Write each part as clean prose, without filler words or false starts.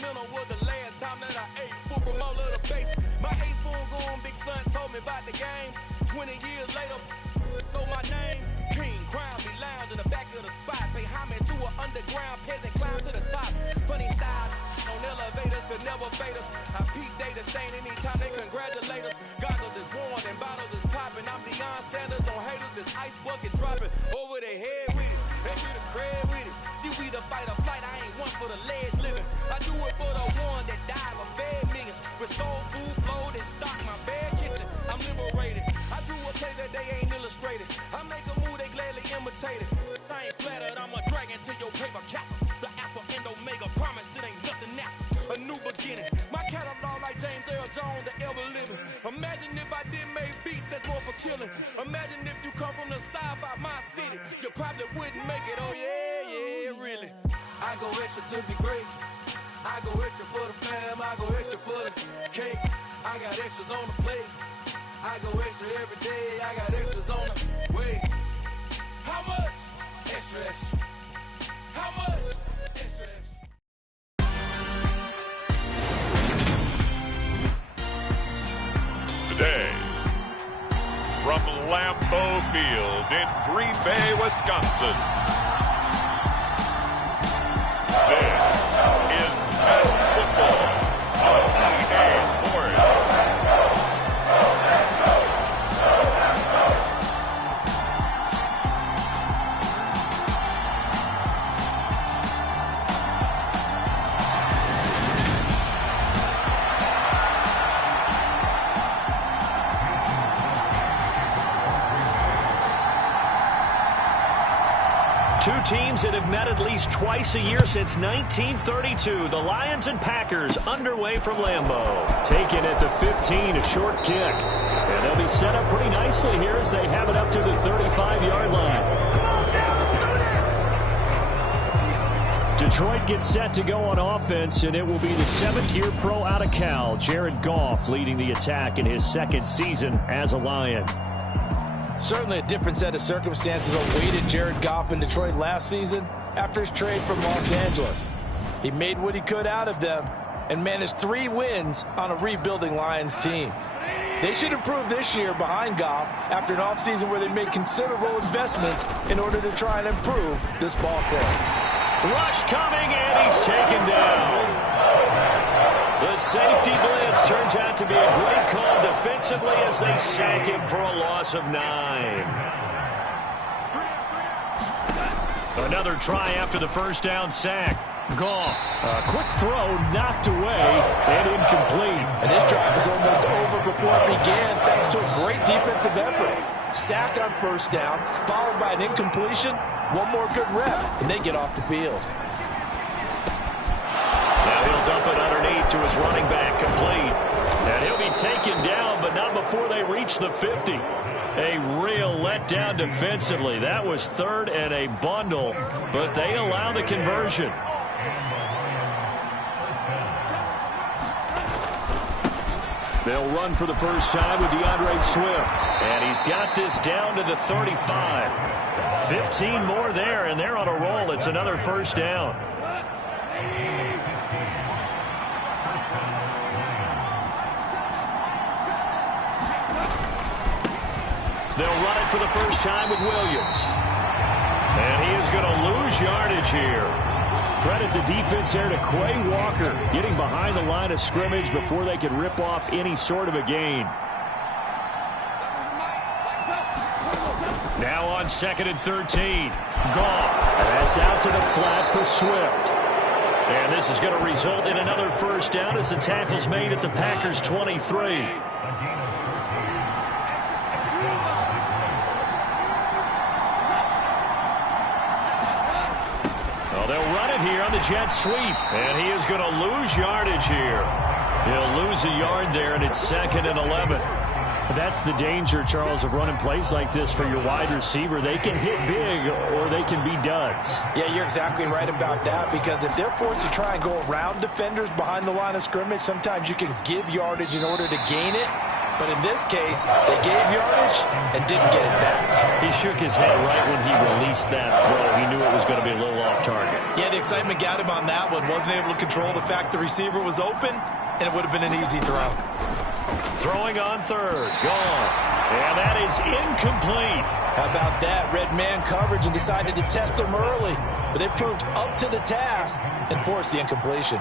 Sacramento was the last time that I ate food from all of the base. My A-spoon going, big son told me about the game. 20 years later, know my name. King crown me lounge in the back of the spot. Pay homage to an underground peasant, climb to the top. Funny style on elevators could never fade us. I peep data stain anytime they congratulate us. Goggles is worn and bottles is popping. I'm Deion Sanders on haters, this ice bucket dropping over their head with it. They get a crab with it. You either fight or flight, I ain't one for the ledge living. I do it for the one that died or fed millions. With soul food flowed and stock my bad kitchen. I'm liberated. I drew a play that they ain't illustrated. I make a move, they gladly imitate it. I ain't flattered, I'm a dragon to your paper castle. The alpha and omega, promise it ain't nothing after. A new beginning. My catalog like James Earl Jones, the ever living. Imagine if I didn't make beats that's more for killing. Imagine if you come from the south out my city. You probably wouldn't make it, oh yeah, really. I go extra to be great. I go extra for the fam, I go extra for the cake. I got extras on the plate. I go extra every day, I got extras on the way. How much? Extra, extra. How much? Extra, extra. Today, from Lambeau Field in Green Bay, Wisconsin, this is Madden Football on EA Sports. Two teams that have met at least twice a year since 1932. The Lions and Packers underway from Lambeau. Taken at the 15, a short kick. And they'll be set up pretty nicely here as they have it up to the 35-yard line. Detroit gets set to go on offense, and it will be the 7th-year pro out of Cal, Jared Goff, leading the attack in his second season as a Lion. Certainly a different set of circumstances awaited Jared Goff in Detroit last season after his trade from Los Angeles. He made what he could out of them and managed 3 wins on a rebuilding Lions team. They should improve this year behind Goff after an offseason where they made considerable investments in order to try and improve this ball club. Rush coming, and he's taken down. The safety blitz turns out to be a great call defensively as they sack him for a loss of 9. Another try after the first down sack. Goff, a quick throw knocked away and incomplete. And this drive was almost over before it began thanks to a great defensive effort. Sack on first down, followed by an incompletion. One more good rep, and they get off the field. Now he'll dump it underneath to his running back, complete. And he'll be taken down, but not before they reach the 50. A real letdown defensively. That was 3rd and a bundle, but they allow the conversion. They'll run for the first time with DeAndre Swift. And he's got this down to the 35. 15 more there, and they're on a roll. It's another first down. They'll run it for the first time with Williams. And he is going to lose yardage here. Credit the defense there to Quay Walker, getting behind the line of scrimmage before they could rip off any sort of a gain. Now on 2nd and 13. Goff. That's out to the flat for Swift. And this is going to result in another first down as the tackle's made at the Packers' 23. They'll run it here on the jet sweep. And he is going to lose yardage here. He'll lose a yard there, and it's 2nd and 11. That's the danger, Charles, of running plays like this for your wide receiver. They can hit big or they can be duds. Yeah, you're exactly right about that, because if they're forced to try and go around defenders behind the line of scrimmage, sometimes you can give yardage in order to gain it. But in this case, they gave yardage and didn't get it back. He shook his head right when he released that throw. He knew it was going to be a little off target. Yeah, the excitement got him on that one. Wasn't able to control the fact the receiver was open, and it would have been an easy throw. Throwing on third. Gone. And that is incomplete. How about that? Red man coverage and decided to test him early. But it proved up to the task and forced the incompletion.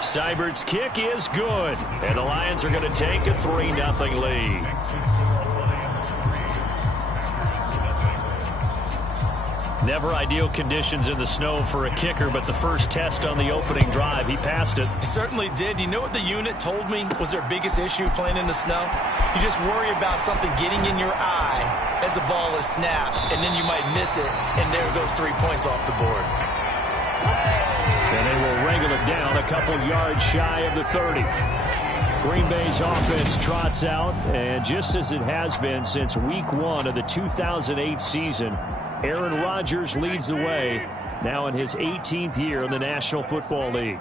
Seibert's kick is good. And the Lions are going to take a 3-0 lead. Never ideal conditions in the snow for a kicker, but the first test on the opening drive, he passed it. He certainly did. You know what the unit told me was their biggest issue playing in the snow? You just worry about something getting in your eye as the ball is snapped, and then you might miss it, and there goes 3 points off the board. And they will wrangle it down a couple yards shy of the 30. Green Bay's offense trots out, and just as it has been since week 1 of the 2008 season, Aaron Rodgers leads the way, now in his 18th year in the National Football League.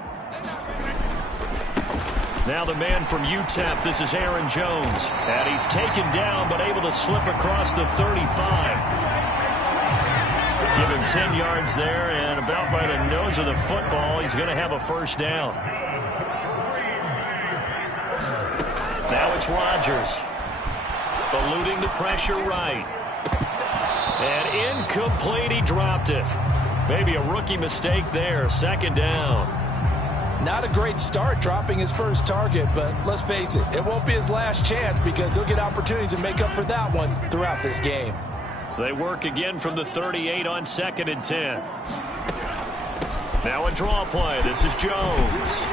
Now the man from UTEP, this is Aaron Jones. And he's taken down, but able to slip across the 35. Give him 10 yards there, and about by the nose of the football, he's going to have a first down. Now it's Rodgers. Eluding the pressure right. And incomplete, he dropped it. Maybe a rookie mistake there, second down. Not a great start dropping his first target, but let's face it, it won't be his last chance because he'll get opportunities to make up for that one throughout this game. They work again from the 38 on 2nd and 10. Now a draw play. This is Jones.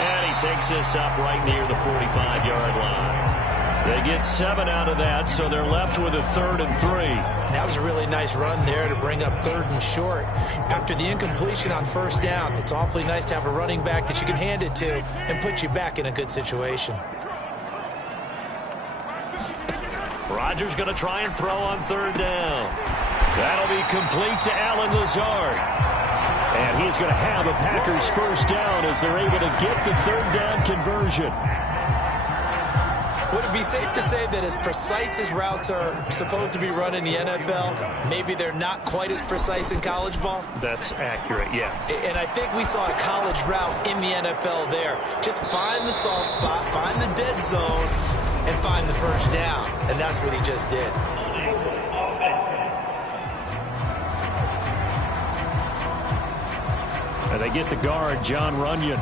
And he takes this up right near the 45-yard line. They get 7 out of that, so they're left with a 3rd and 3. That was a really nice run there to bring up 3rd and short. After the incompletion on first down, it's awfully nice to have a running back that you can hand it to and put you back in a good situation. Rodgers going to try and throw on 3rd down. That'll be complete to Allen Lazard. And he's going to have a Packers first down as they're able to get the 3rd down conversion. Would it be safe to say that as precise as routes are supposed to be run in the NFL, maybe they're not quite as precise in college ball? That's accurate, yeah. And I think we saw a college route in the NFL there. Just find the soft spot, find the dead zone, and find the first down. And that's what he just did. And they get the guard, John Runyon.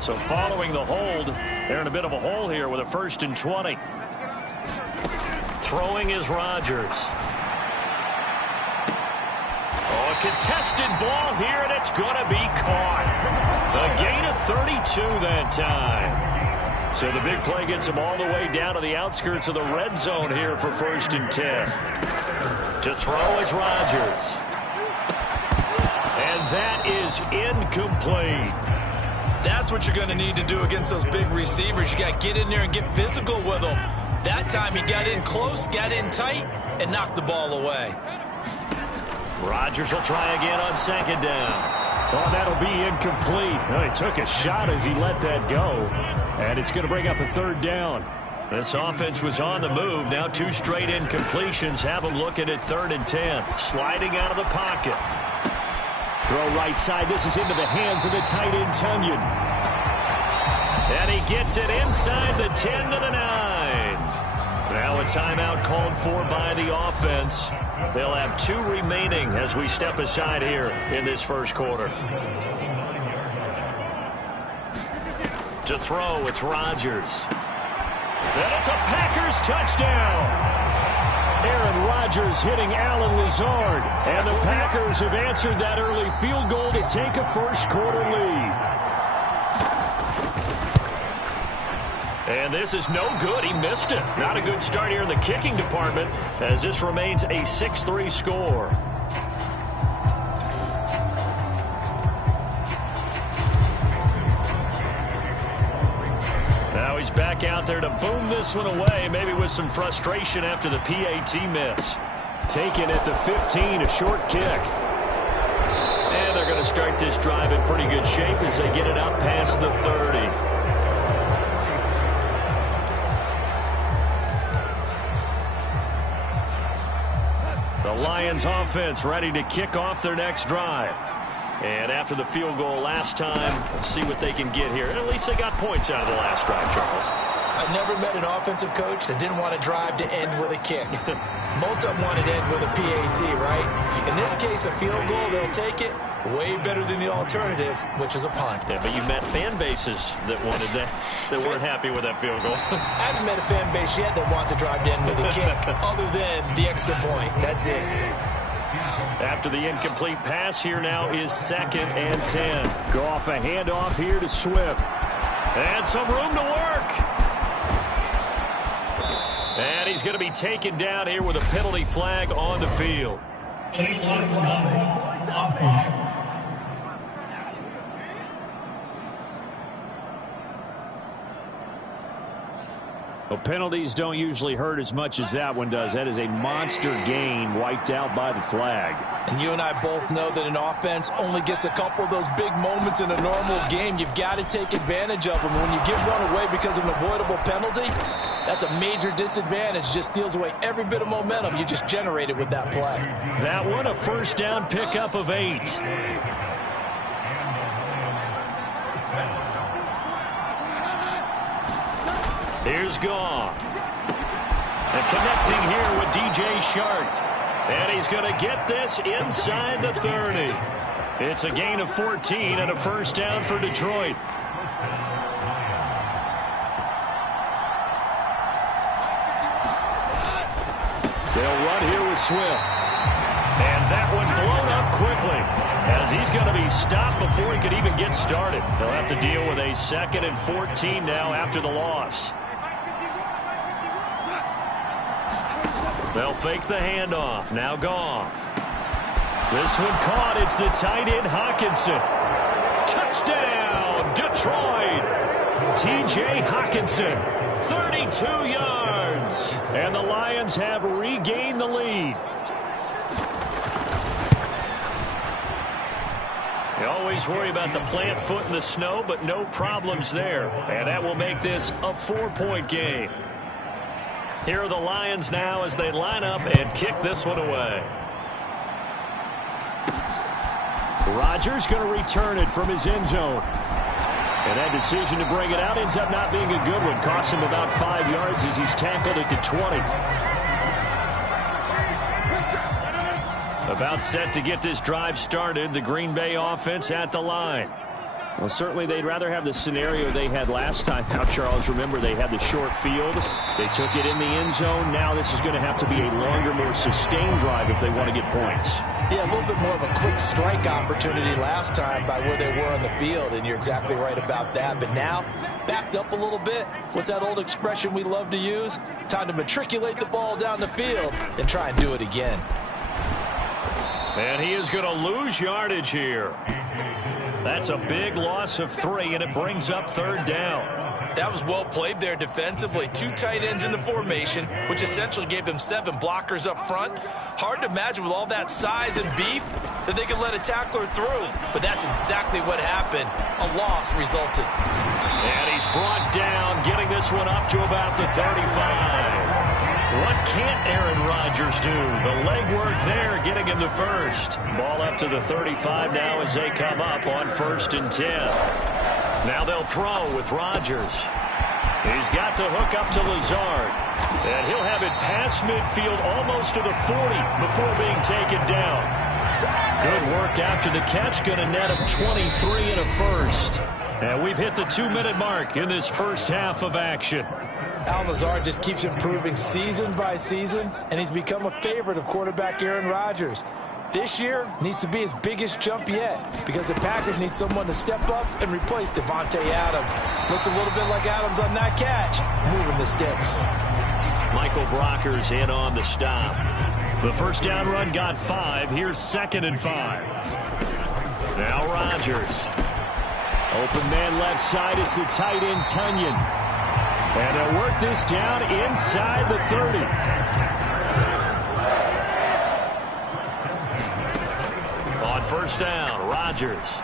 So following the hold, they're in a bit of a hole here with a 1st and 20. Throwing is Rodgers. Oh, a contested ball here, and it's going to be caught. A gain of 32 that time. So the big play gets him all the way down to the outskirts of the red zone here for 1st and 10. To throw is Rodgers. And that is incomplete. That's what you're going to need to do against those big receivers. You got to get in there and get physical with them. That time he got in close, got in tight, and knocked the ball away. Rodgers will try again on 2nd down. Oh, that'll be incomplete. Oh, he took a shot as he let that go. And it's going to bring up a 3rd down. This offense was on the move. Now 2 straight incompletions have them looking at 3rd and 10. Sliding out of the pocket. Throw right side. This is into the hands of the tight end, Tunyon. And he gets it inside the 10 to the 9. Now a timeout called for by the offense. They'll have 2 remaining as we step aside here in this first quarter. To throw, it's Rodgers. And it's a Packers touchdown. Aaron Rodgers hitting Allen Lazard. And the Packers have answered that early field goal to take a first quarter lead. And this is no good. He missed it. Not a good start here in the kicking department as this remains a 6-3 score. Now he's back out there to boom this one away, maybe with some frustration after the PAT miss. Taken at the 15, a short kick. And they're going to start this drive in pretty good shape as they get it out past the 30. Lions offense ready to kick off their next drive. And after the field goal last time, we'll see what they can get here. At least they got points out of the last drive, Charles. I never met an offensive coach that didn't want to drive to end with a kick. Most of them wanted to end with a PAT, right? In this case, a field goal, they'll take it. Way better than the alternative, which is a punt. Yeah, but you met fan bases that wanted that, that weren't happy with that field goal. I haven't met a fan base yet that wants to drive to end with a kick, other than the extra point. That's it. After the incomplete pass, here now is 2nd and 10. Goff a handoff here to Swift. And some room to work. And he's going to be taken down here with a penalty flag on the field. Well, penalties don't usually hurt as much as that one does. That is a monster gain wiped out by the flag. And you and I both know that an offense only gets a couple of those big moments in a normal game. You've got to take advantage of them. When you give one away because of an avoidable penalty, that's a major disadvantage. Just steals away every bit of momentum you just generated with that play. That one, a first down pickup of 8. Here's Goff. And connecting here with DJ Shark. And he's going to get this inside the 30. It's a gain of 14 and a first down for Detroit. They'll run here with Swift. And that one blown up quickly as he's going to be stopped before he could even get started. They'll have to deal with a 2nd and 14 now after the loss. They'll fake the handoff. Now Goff. This one caught. It's the tight end Hockenson. Touchdown, Detroit. T.J. Hockenson, 32 yards. And the Lions have regained the lead. You always worry about the plant foot in the snow, but no problems there. And that will make this a 4-point game. Here are the Lions now as they line up and kick this one away. Rodgers going to return it from his end zone. And that decision to bring it out ends up not being a good one. Costs him about 5 yards as he's tackled at the 20. About set to get this drive started. The Green Bay offense at the line. Well, certainly they'd rather have the scenario they had last time. Now, Charles, remember, they had the short field. They took it in the end zone. Now this is going to have to be a longer, more sustained drive if they want to get points. Yeah, a little bit more of a quick strike opportunity last time by where they were on the field, and you're exactly right about that. But now, backed up a little bit. What's that old expression we love to use? Time to matriculate the ball down the field and try and do it again. And he is going to lose yardage here. That's a big loss of 3, and it brings up 3rd down. That was well played there defensively. 2 tight ends in the formation, which essentially gave them 7 blockers up front. Hard to imagine with all that size and beef that they could let a tackler through. But that's exactly what happened. A loss resulted. And he's brought down, getting this one up to about the 35. What can't Aaron Rodgers do? The legwork there, getting him the first. Ball up to the 35 now as they come up on 1st and 10. Now they'll throw with Rodgers. He's got to hook up to Lazard. And he'll have it past midfield almost to the 40 before being taken down. Good work after the catch. Going to net him 23 and a first. And we've hit the 2-minute mark in this first half of action. Al Lazard just keeps improving season by season, and he's become a favorite of quarterback Aaron Rodgers. This year needs to be his biggest jump yet because the Packers need someone to step up and replace Devontae Adams. Looked a little bit like Adams on that catch, moving the sticks. Michael Brockers in on the stop. The first down run got 5. Here's 2nd and 5. Now Rodgers. Open man left side. It's the tight end Tunyon. And they'll work this down inside the 30. On first down, Rodgers.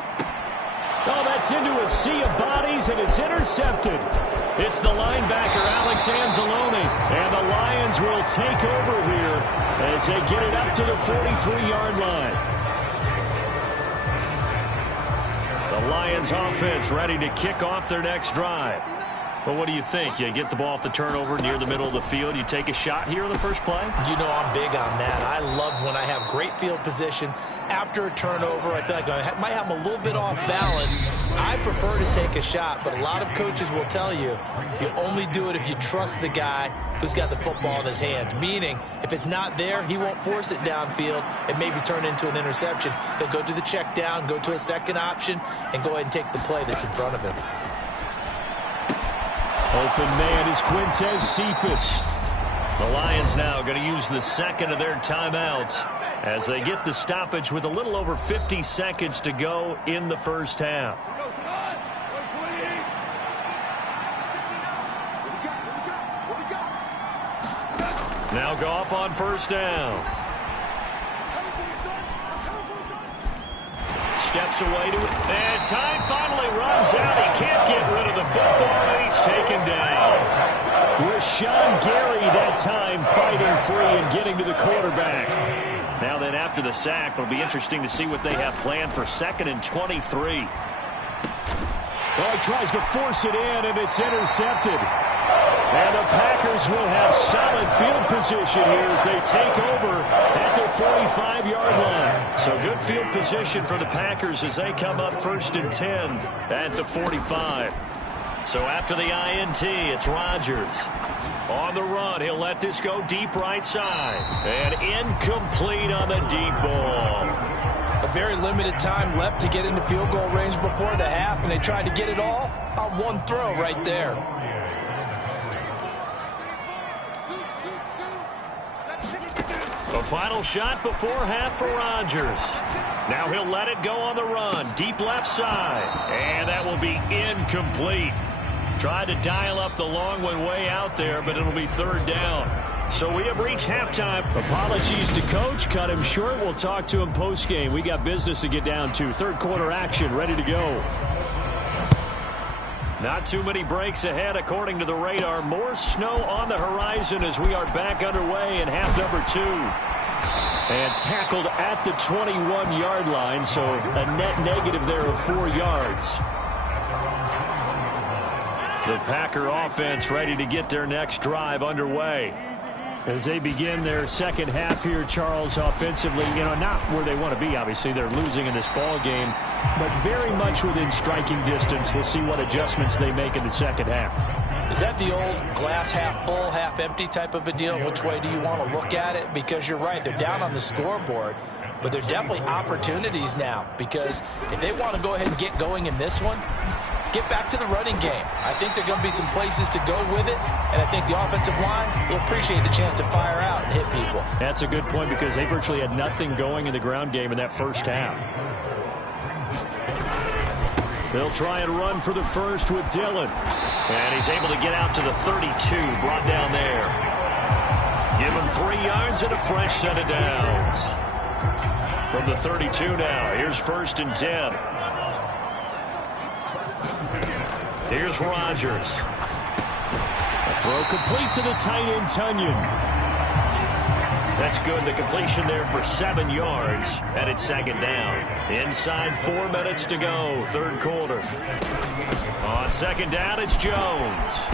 Oh, that's into a sea of bodies, and it's intercepted. It's the linebacker, Alex Anzalone. And the Lions will take over here as they get it up to the 43-yard line. The Lions offense ready to kick off their next drive. Well, what do you think? You get the ball off the turnover near the middle of the field. You take a shot here on the first play? You know I'm big on that. I love when I have great field position after a turnover. I feel like I might have a little bit off balance. I prefer to take a shot, but a lot of coaches will tell you you only do it if you trust the guy who's got the football in his hands. Meaning, if it's not there, he won't force it downfield and maybe turn into an interception. He'll go to the check down, go to a second option, and go ahead and take the play that's in front of him. Open man is Quintez Cephas. The Lions now going to use the second of their timeouts as they get the stoppage with a little over 50 seconds to go in the first half. Now Goff on first down. Steps away to it, and time finally runs out. He can't get rid of the football, and he's taken down. Rashawn Gary that time fighting free and getting to the quarterback. Now then, after the sack, it'll be interesting to see what they have planned for 2nd and 23. Well, he tries to force it in, and it's intercepted. And the Packers will have solid field position here as they take over at their 45-yard line. So good field position for the Packers as they come up 1st and 10 at the 45. So after the INT, it's Rodgers. On the run, he'll let this go deep right side. And incomplete on the deep ball. A very limited time left to get into field goal range before the half, and they tried to get it all on one throw right there. A final shot before half for Rodgers. Now he'll let it go on the run. Deep left side. And that will be incomplete. Tried to dial up the long one way out there, but it'll be 3rd down. So we have reached halftime. Apologies to Coach. Cut him short. We'll talk to him post-game. We got business to get down to. 3rd quarter action ready to go. Not too many breaks ahead according to the radar. More snow on the horizon as we are back underway in half number 2. And tackled at the 21-yard line, so a net negative there of 4 yards. The Packer offense ready to get their next drive underway. As they begin their second half here, Charles, offensively, not where they want to be, obviously. They're losing in this ball game, but very much within striking distance. We'll see what adjustments they make in the second half. Is that the old glass half full, half empty type of a deal? Which way do you want to look at it? Because you're right, they're down on the scoreboard, but there's definitely opportunities now, because if they want to go ahead and get going in this one, get back to the running game. I think there are going to be some places to go with it, and I think the offensive line will appreciate the chance to fire out and hit people. That's a good point, because they virtually had nothing going in the ground game in that first half. They'll try and run for the first with Dillon. And he's able to get out to the 32, brought down there. Give him 3 yards and a fresh set of downs. From the 32 now, here's 1st and 10. Here's Rodgers. A throw complete to the tight end, Tunyon. That's good. The completion there for 7 yards, and it's 2nd down. Inside 4 minutes to go, 3rd quarter. On 2nd down, it's Jones.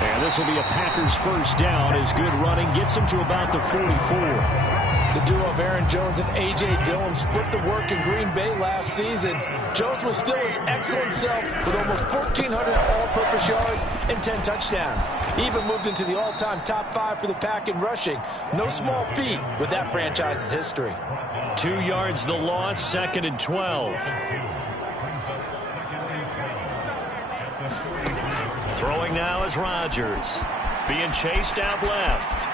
And this will be a Packers first down as good running gets him to about the 44. The duo of Aaron Jones and A.J. Dillon split the work in Green Bay last season. Jones was still his excellent self with almost 1,400 all-purpose yards and 10 touchdowns. He even moved into the all-time top 5 for the Pack in rushing. No small feat with that franchise's history. 2 yards the loss, 2nd and 12. Throwing now is Rodgers. Being chased out left.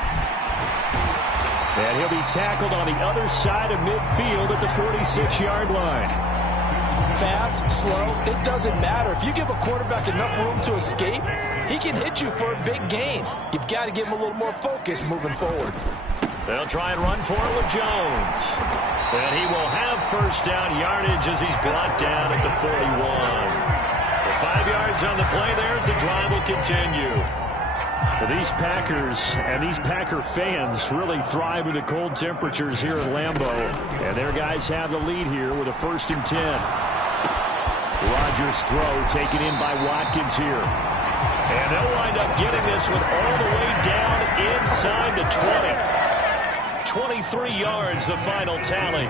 And he'll be tackled on the other side of midfield at the 46-yard line. Fast, slow, it doesn't matter. If you give a quarterback enough room to escape, he can hit you for a big gain. You've got to give him a little more focus moving forward. They'll try and run for it with Jones. And he will have first down yardage as he's brought down at the 41. The 5 yards on the play there as the drive will continue. These Packers and these Packer fans really thrive in the cold temperatures here at Lambeau. And their guys have the lead here with a 1st and 10. Rodgers' throw taken in by Watkins here. And they'll wind up getting this one all the way down inside the 20. 23 yards, the final tally.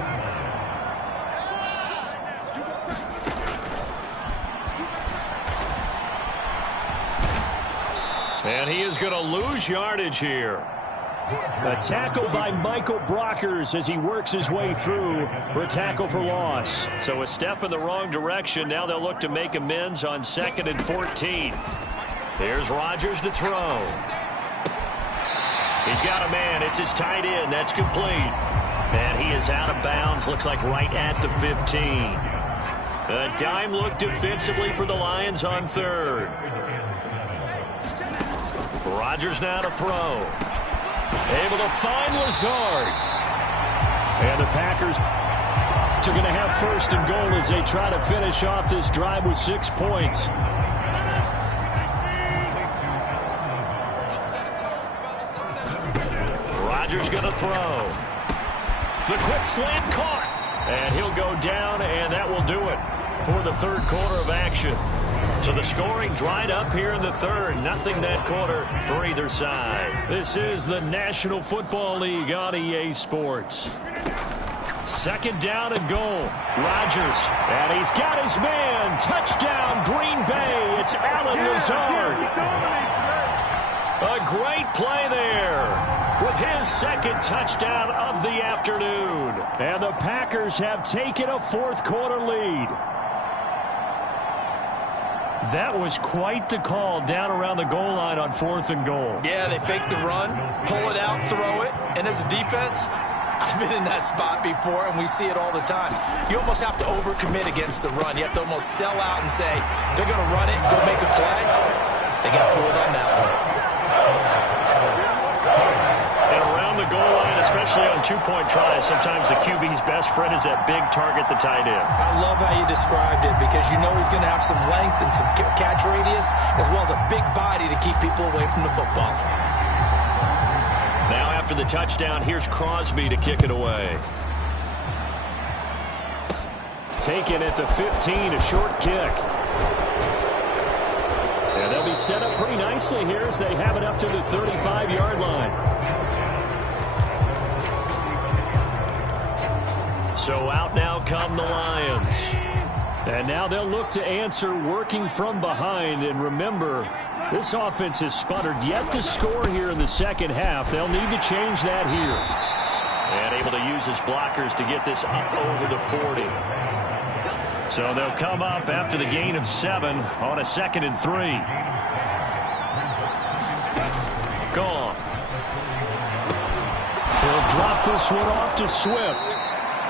And he is going to lose yardage here. A tackle by Michael Brockers as he works his way through for a tackle for loss. So a step in the wrong direction. Now they'll look to make amends on 2nd and 14. Here's Rodgers to throw. He's got a man. It's his tight end. That's complete. And he is out of bounds. Looks like right at the 15. A dime look defensively for the Lions on 3rd. Rodgers now to throw. Able to find Lazard. And the Packers are going to have 1st and goal as they try to finish off this drive with 6 points. Rodgers going to throw. The quick slant caught. And he'll go down, and that will do it for the 3rd quarter of action. So the scoring dried up here in the 3rd. Nothing that quarter for either side. This is the National Football League on EA Sports. 2nd down and goal. Rodgers. And he's got his man. Touchdown, Green Bay. It's Alan Lazard. A great play there with his 2nd touchdown of the afternoon. And the Packers have taken a 4th quarter lead. That was quite the call down around the goal line on 4th and goal. Yeah, they fake the run, pull it out, throw it. And as a defense, I've been in that spot before, and we see it all the time. You almost have to overcommit against the run. You have to almost sell out and say, they're going to run it, go make a play. They got pulled on that one. And around the goal line, especially on 2-point tries, sometimes the QB's best friend is that big target, the tight end. I love how you described it because you know he's going to have some length and some catch radius as well as a big body to keep people away from the football. Now after the touchdown, here's Crosby to kick it away. Taken at the 15, a short kick. And they'll be set up pretty nicely here as they have it up to the 35-yard line. So out now come the Lions. And now they'll look to answer working from behind. And remember, this offense has sputtered yet to score here in the 2nd half. They'll need to change that here. And able to use his blockers to get this up over the 40. So they'll come up after the gain of 7 on a 2nd and 3. Gone. He'll drop this one off to Swift.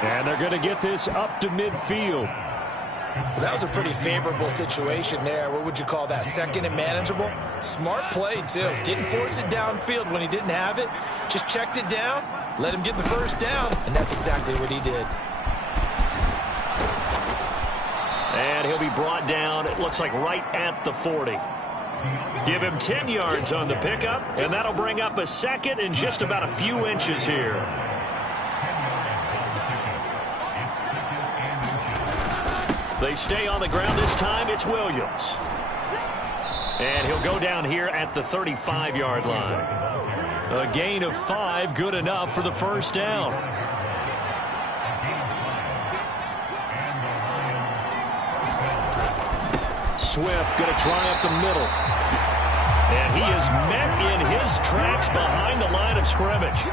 And they're going to get this up to midfield. Well, that was a pretty favorable situation there. What would you call that? 2nd and manageable? Smart play, too. Didn't force it downfield when he didn't have it. Just checked it down, let him get the 1st down, and that's exactly what he did. And he'll be brought down, it looks like right at the 40. Give him 10 yards on the pickup, and that'll bring up a 2nd and just about a few inches here. They stay on the ground this time. It's Williams. And he'll go down here at the 35-yard line. A gain of 5, good enough for the 1st down. Swift going to try up the middle. And he is met in his tracks behind the line of scrimmage.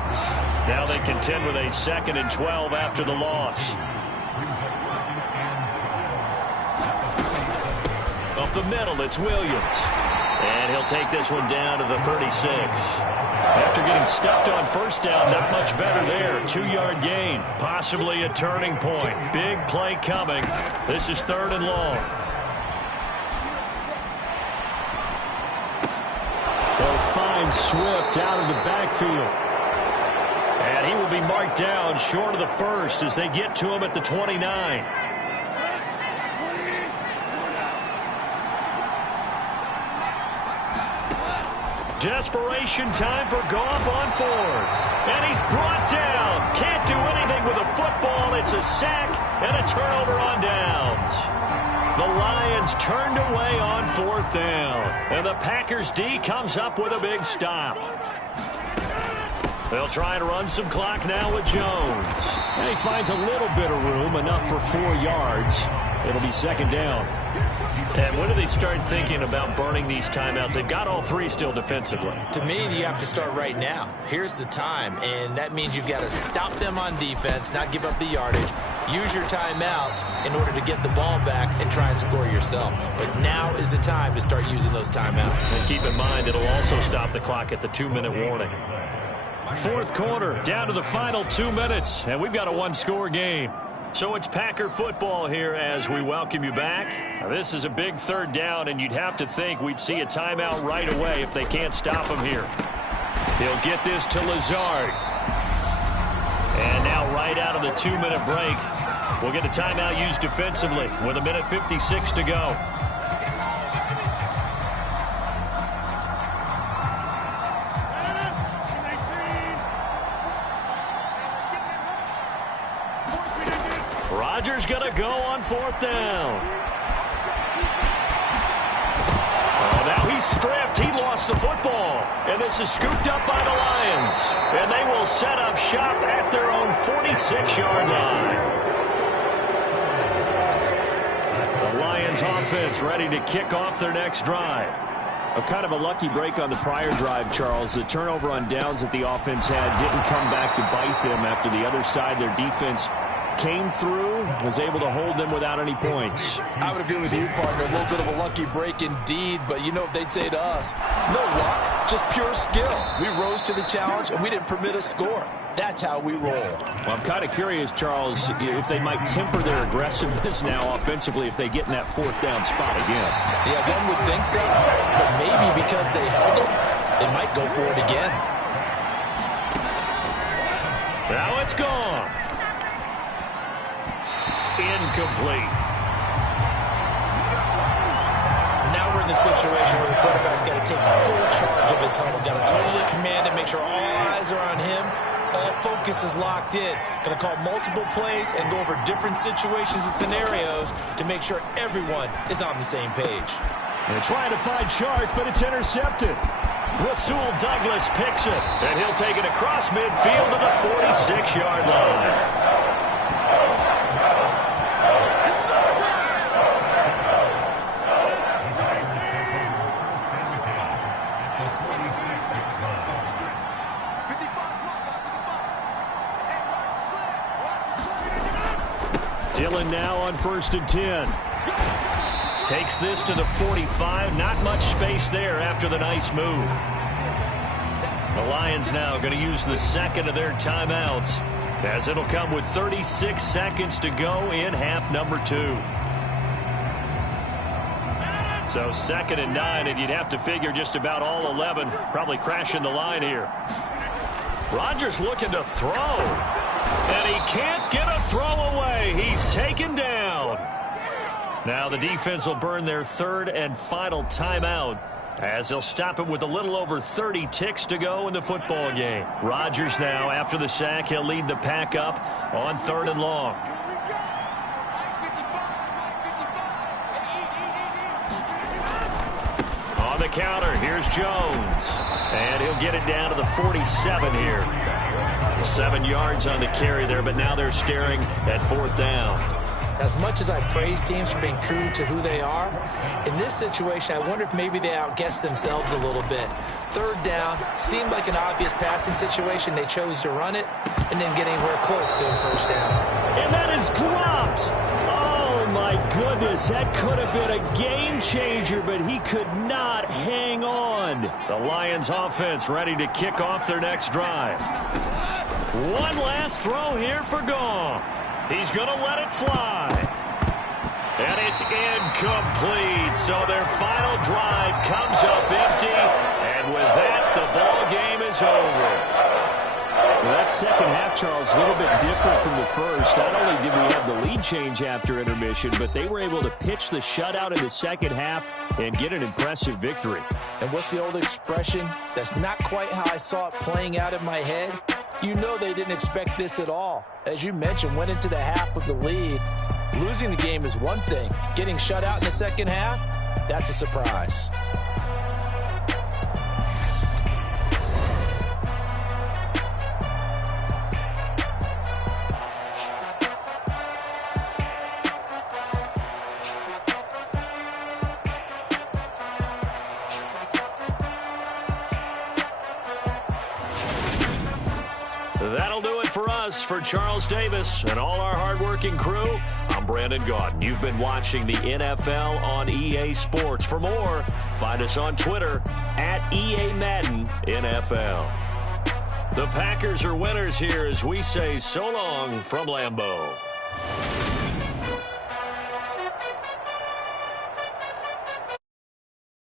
Now they contend with a 2nd and 12 after the loss. Up the middle, it's Williams. And he'll take this one down to the 36. After getting stuffed on 1st down, not much better there. 2-yard gain, possibly a turning point. Big play coming. This is 3rd and long. They'll find Swift out of the backfield. And he will be marked down short of the 1st as they get to him at the 29. Desperation time for Goff on fourth. And he's brought down. Can't do anything with a football. It's a sack and a turnover on downs. The Lions turned away on fourth down. And the Packers D comes up with a big stop. They'll try and run some clock now with Jones. And he finds a little bit of room, enough for 4 yards. It'll be second down. And when do they start thinking about burning these timeouts? They've got all 3 still defensively. To me, you have to start right now. Here's the time, and that means you've got to stop them on defense, not give up the yardage, use your timeouts in order to get the ball back and try and score yourself. But now is the time to start using those timeouts. And keep in mind, it'll also stop the clock at the 2-minute warning. Fourth quarter, down to the final 2 minutes, and we've got a 1-score game. So it's Packer football here as we welcome you back. Now, this is a big third down, and you'd have to think we'd see a timeout right away if they can't stop him here. He'll get this to Lazard. And now right out of the 2-minute break, we'll get a timeout used defensively with 1:56 to go. Rodgers going to go on fourth down. Oh, now he's stripped. He lost the football. And this is scooped up by the Lions. And they will set up shop at their own 46-yard line. The Lions offense ready to kick off their next drive. A kind of a lucky break on the prior drive, Charles. The turnover on downs that the offense had didn't come back to bite them after the other side. Their defense came through, was able to hold them without any points. I would agree with you, partner. A little bit of a lucky break indeed, but you know what they'd say to us? No luck, just pure skill. We rose to the challenge, and we didn't permit a score. That's how we roll. Well, I'm kind of curious, Charles, if they might temper their aggressiveness now offensively if they get in that fourth down spot again. Yeah, one would think so, but maybe because they held them, they might go for it again. Now it's gone. Incomplete. Now we're in the situation where the quarterback's got to take full charge of his huddle. Got to totally command it, make sure all eyes are on him. All focus is locked in. Going to call multiple plays and go over different situations and scenarios to make sure everyone is on the same page. They're trying to find Chark, but it's intercepted. Rasul Douglas picks it, and he'll take it across midfield to the 46-yard line. Dillon now on 1st and 10. Takes this to the 45. Not much space there after the nice move. The Lions now going to use the second of their timeouts, as it'll come with 36 seconds to go in half number 2. So 2nd and 9, and you'd have to figure just about all 11 probably crashing the line here. Rodgers looking to throw, and he can't get a throw away. He's taken down. Now the defense will burn their 3rd and final timeout, as they'll stop it with a little over 30 ticks to go in the football game. Rodgers now, after the sack, he'll lead the pack up on 3rd and long. On the counter, here's Jones. And he'll get it down to the 47 here. 7 yards on the carry there, but now they're staring at 4th down. As much as I praise teams for being true to who they are, in this situation, I wonder if maybe they outguessed themselves a little bit. 3rd down seemed like an obvious passing situation. They chose to run it and then get anywhere close to a 1st down. And that is dropped. Oh, my goodness. That could have been a game changer, but he could not hang on. The Lions offense ready to kick off their next drive. One last throw here for Goff. He's going to let it fly. And it's incomplete. So their final drive comes up empty. And with that, the ball game is over. That second half, Charles, a little bit different from the first. Not only did we have the lead change after intermission, but they were able to pitch the shutout in the second half and get an impressive victory. And what's the old expression? That's not quite how I saw it playing out in my head. You know they didn't expect this at all. As you mentioned, went into the half with the lead. Losing the game is one thing. Getting shut out in the second half, that's a surprise. That'll do it for us. For Charles Davis and all our hardworking crew, I'm Brandon Gaudin. You've been watching the NFL on EA Sports. For more, find us on Twitter at EA Madden NFL. The Packers are winners here as we say so long from Lambeau.